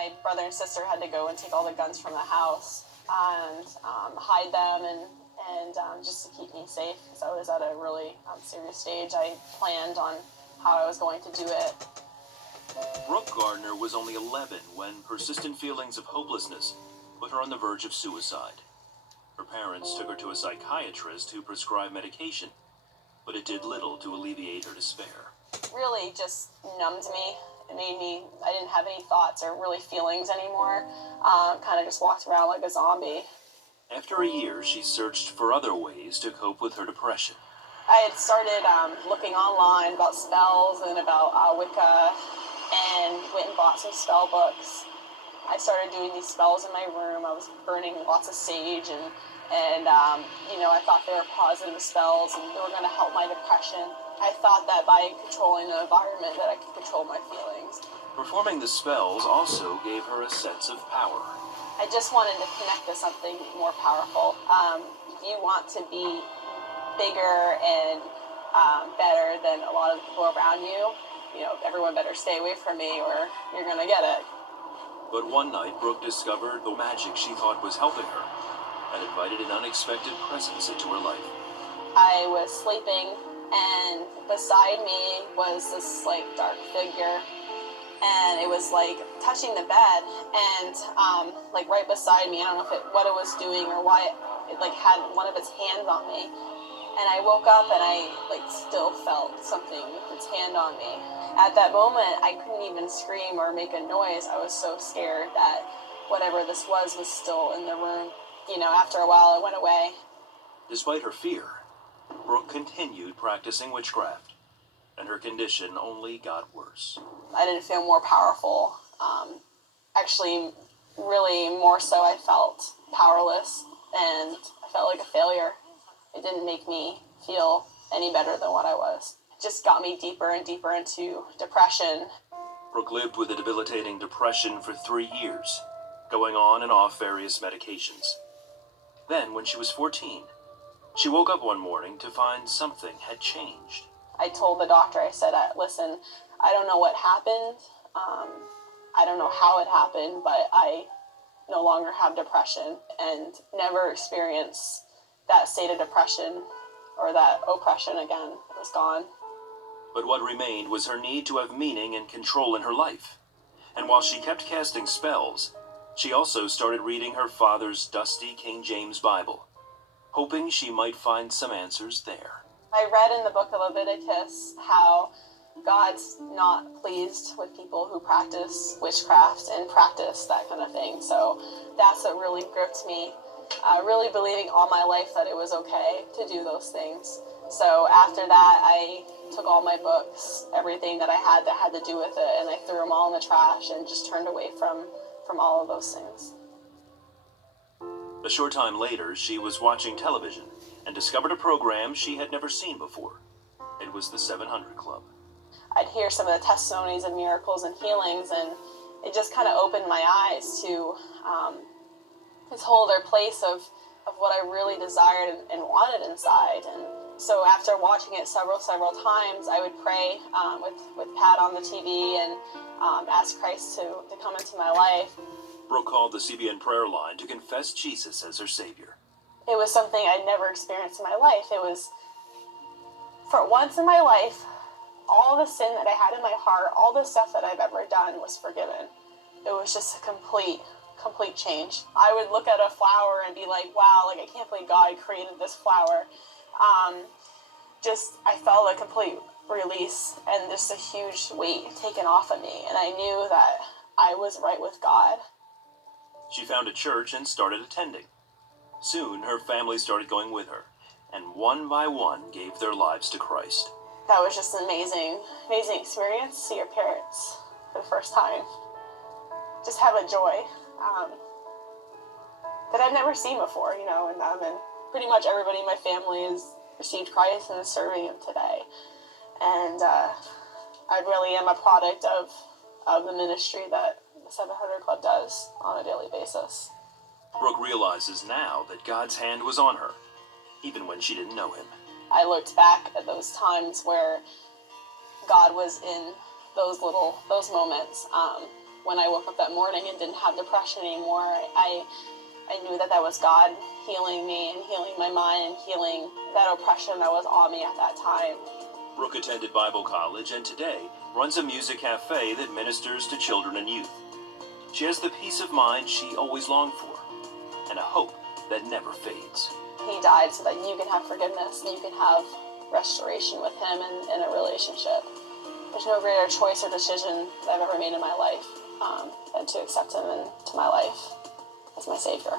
my brother and sister had to go and take all the guns from the house and hide them and just to keep me safe, because I was at a really serious stage. I planned on how I was going to do it. Brooke Gardner was only 11 when persistent feelings of hopelessness put her on the verge of suicide. Her parents took her to a psychiatrist who prescribed medication, but it did little to alleviate her despair. Really just numbed me. It made me, I didn't have any thoughts or really feelings anymore. Kind of just walked around like a zombie. After a year, she searched for other ways to cope with her depression. I had started looking online about spells and about Wicca, and went and bought some spell books. I started doing these spells in my room. I was burning lots of sage, and I thought they were positive spells and they were going to help my depression. I thought that by controlling the environment that I could control my feelings. Performing the spells also gave her a sense of power. I just wanted to connect to something more powerful. If you want to be bigger and better than a lot of the people around you, everyone better stay away from me or you're going to get it. But one night, Brooke discovered the magic she thought was helping her and invited an unexpected presence into her life. I was sleeping, and beside me was this dark figure, and it was touching the bed, and right beside me. I don't know what it was doing or why it had one of its hands on me. And I woke up and I still felt something with its hand on me. At that moment, I couldn't even scream or make a noise. I was so scared that whatever this was still in the room. After a while, it went away. Despite her fear, Brooke continued practicing witchcraft, and her condition only got worse. I didn't feel more powerful. Actually, really more so, I felt powerless, and I felt like a failure. It didn't make me feel any better than what I was. It just got me deeper and deeper into depression. Brooke lived with a debilitating depression for 3 years, going on and off various medications. Then, when she was 14, she woke up one morning to find something had changed. I told the doctor, I said, listen, I don't know what happened. I don't know how it happened, but I no longer have depression and never experience that state of depression or that oppression again. It was gone. But what remained was her need to have meaning and control in her life. And while she kept casting spells, she also started reading her father's dusty King James Bible, hoping she might find some answers there. I read in the book of Leviticus how God's not pleased with people who practice witchcraft and practice that kind of thing. So that's what really gripped me. Really believing all my life that it was okay to do those things. So after that, I took all my books, everything that I had that had to do with it, and I threw them all in the trash and just turned away from all of those things. A short time later, she was watching television and discovered a program she had never seen before. It was the 700 Club. I'd hear some of the testimonies of miracles and healings, and it just kind of opened my eyes to this whole other place of what I really desired and wanted inside. And so after watching it several times, I would pray with Pat on the TV and ask Christ to come into my life. Brooke called the CBN prayer line to confess Jesus as her Savior. It was something I'd never experienced in my life. It was, for once in my life, all the sin that I had in my heart, all the stuff that I've ever done was forgiven. It was just a complete change. I would look at a flower and be like, wow, I can't believe God created this flower. I felt a complete release and just a huge weight taken off of me. And I knew that I was right with God. She found a church and started attending. Soon, her family started going with her, and one by one gave their lives to Christ. That was just an amazing experience to see your parents for the first time. Just have a joy that I've never seen before, in them. And pretty much everybody in my family has received Christ and is serving Him today. And I really am a product of the ministry that the 700 Club does on a daily basis. Brooke realizes now that God's hand was on her, even when she didn't know Him. I looked back at those times where God was in those moments, when I woke up that morning and didn't have depression anymore, I knew that that was God healing me and healing my mind and healing that oppression that was on me at that time. Brooke attended Bible college and today runs a music cafe that ministers to children and youth. She has the peace of mind she always longed for and a hope that never fades. He died so that you can have forgiveness and you can have restoration with him in a relationship. There's no greater choice or decision that I've ever made in my life than to accept him into my life as my Savior.